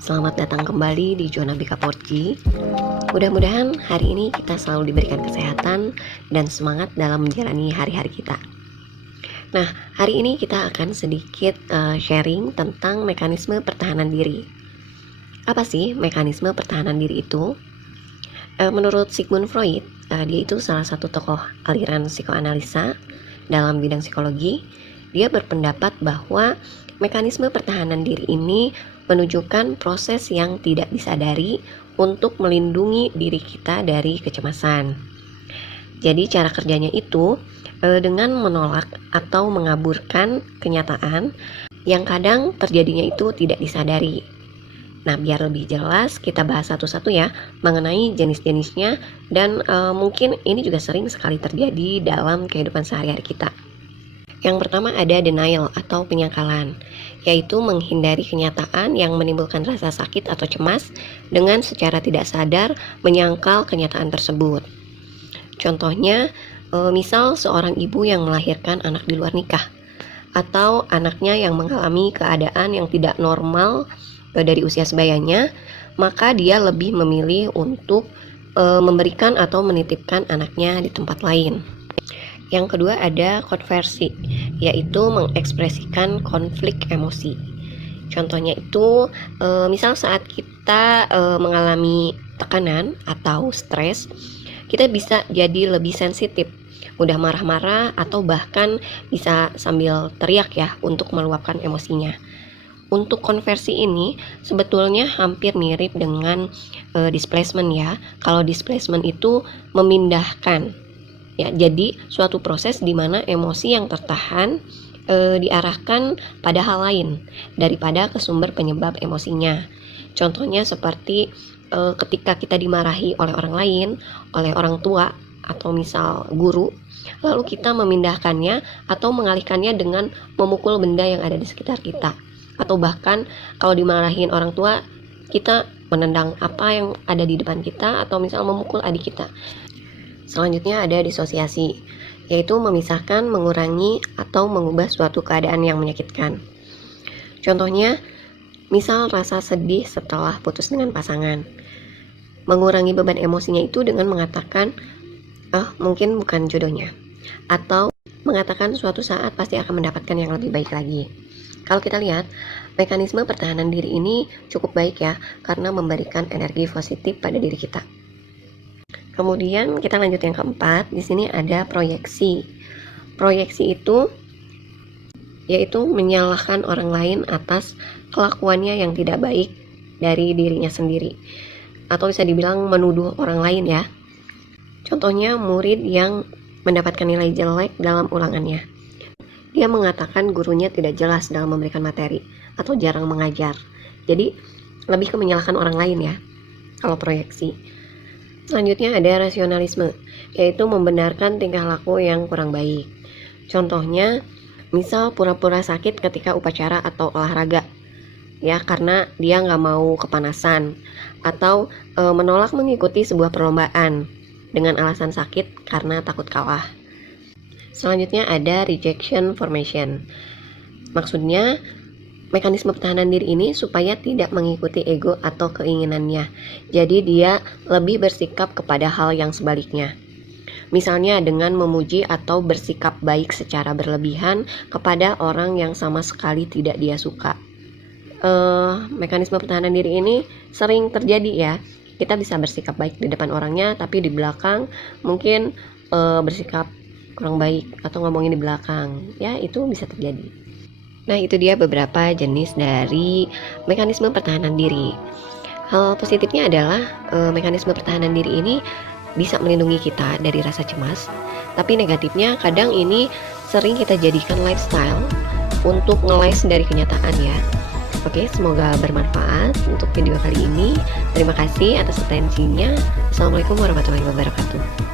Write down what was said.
Selamat datang kembali di Zona BK4G. Mudah-mudahan hari ini kita selalu diberikan kesehatan dan semangat dalam menjalani hari-hari kita. Nah, hari ini kita akan sedikit sharing tentang mekanisme pertahanan diri. Apa sih mekanisme pertahanan diri itu? Menurut Sigmund Freud, dia itu salah satu tokoh aliran psikoanalisa dalam bidang psikologi. Dia berpendapat bahwa mekanisme pertahanan diri ini menunjukkan proses yang tidak disadari untuk melindungi diri kita dari kecemasan. Jadi cara kerjanya itu dengan menolak atau mengaburkan kenyataan yang kadang terjadinya itu tidak disadari. Nah, biar lebih jelas kita bahas satu-satu ya mengenai jenis-jenisnya dan mungkin ini juga sering sekali terjadi dalam kehidupan sehari-hari kita. Yang pertama ada denial atau penyangkalan, yaitu menghindari kenyataan yang menimbulkan rasa sakit atau cemas dengan secara tidak sadar menyangkal kenyataan tersebut. Contohnya, misal seorang ibu yang melahirkan anak di luar nikah, atau anaknya yang mengalami keadaan yang tidak normal dari usia sebayanya, maka dia lebih memilih untuk memberikan atau menitipkan anaknya di tempat lain. Yang kedua ada konversi, yaitu mengekspresikan konflik emosi. Contohnya itu misal saat kita mengalami tekanan atau stres, kita bisa jadi lebih sensitif, mudah marah-marah atau bahkan bisa sambil teriak ya untuk meluapkan emosinya. Untuk konversi ini sebetulnya hampir mirip dengan displacement ya. Kalau displacement itu memindahkan. Ya, jadi suatu proses di mana emosi yang tertahan diarahkan pada hal lain daripada ke sumber penyebab emosinya. Contohnya seperti ketika kita dimarahi oleh orang lain, oleh orang tua atau misal guru, lalu kita memindahkannya atau mengalihkannya dengan memukul benda yang ada di sekitar kita. Atau bahkan kalau dimarahin orang tua, kita menendang apa yang ada di depan kita atau misal memukul adik kita. Selanjutnya ada disosiasi, yaitu memisahkan, mengurangi, atau mengubah suatu keadaan yang menyakitkan. Contohnya, misal rasa sedih setelah putus dengan pasangan. Mengurangi beban emosinya itu dengan mengatakan, mungkin bukan jodohnya. Atau mengatakan suatu saat pasti akan mendapatkan yang lebih baik lagi. Kalau kita lihat, mekanisme pertahanan diri ini cukup baik ya, karena memberikan energi positif pada diri kita. Kemudian kita lanjut yang keempat, di sini ada proyeksi. Proyeksi itu yaitu menyalahkan orang lain atas kelakuannya yang tidak baik dari dirinya sendiri. Atau bisa dibilang menuduh orang lain ya. Contohnya murid yang mendapatkan nilai jelek dalam ulangannya. Dia mengatakan gurunya tidak jelas dalam memberikan materi atau jarang mengajar. Jadi lebih ke menyalahkan orang lain ya kalau proyeksi. Selanjutnya ada rasionalisme, yaitu membenarkan tingkah laku yang kurang baik. Contohnya, misal pura-pura sakit ketika upacara atau olahraga, ya karena dia nggak mau kepanasan, atau menolak mengikuti sebuah perlombaan dengan alasan sakit karena takut kalah. Selanjutnya ada rejection formation. Maksudnya, mekanisme pertahanan diri ini supaya tidak mengikuti ego atau keinginannya. Jadi dia lebih bersikap kepada hal yang sebaliknya. Misalnya dengan memuji atau bersikap baik secara berlebihan kepada orang yang sama sekali tidak dia suka. Mekanisme pertahanan diri ini sering terjadi ya. Kita bisa bersikap baik di depan orangnya, tapi di belakang mungkin bersikap kurang baik atau ngomongin di belakang. Ya, itu bisa terjadi. Nah, itu dia beberapa jenis dari mekanisme pertahanan diri. Hal positifnya adalah mekanisme pertahanan diri ini bisa melindungi kita dari rasa cemas. Tapi negatifnya kadang ini sering kita jadikan lifestyle untuk ngeles dari kenyataan ya. Oke, semoga bermanfaat untuk video kali ini. Terima kasih atas atensinya. Assalamualaikum warahmatullahi wabarakatuh.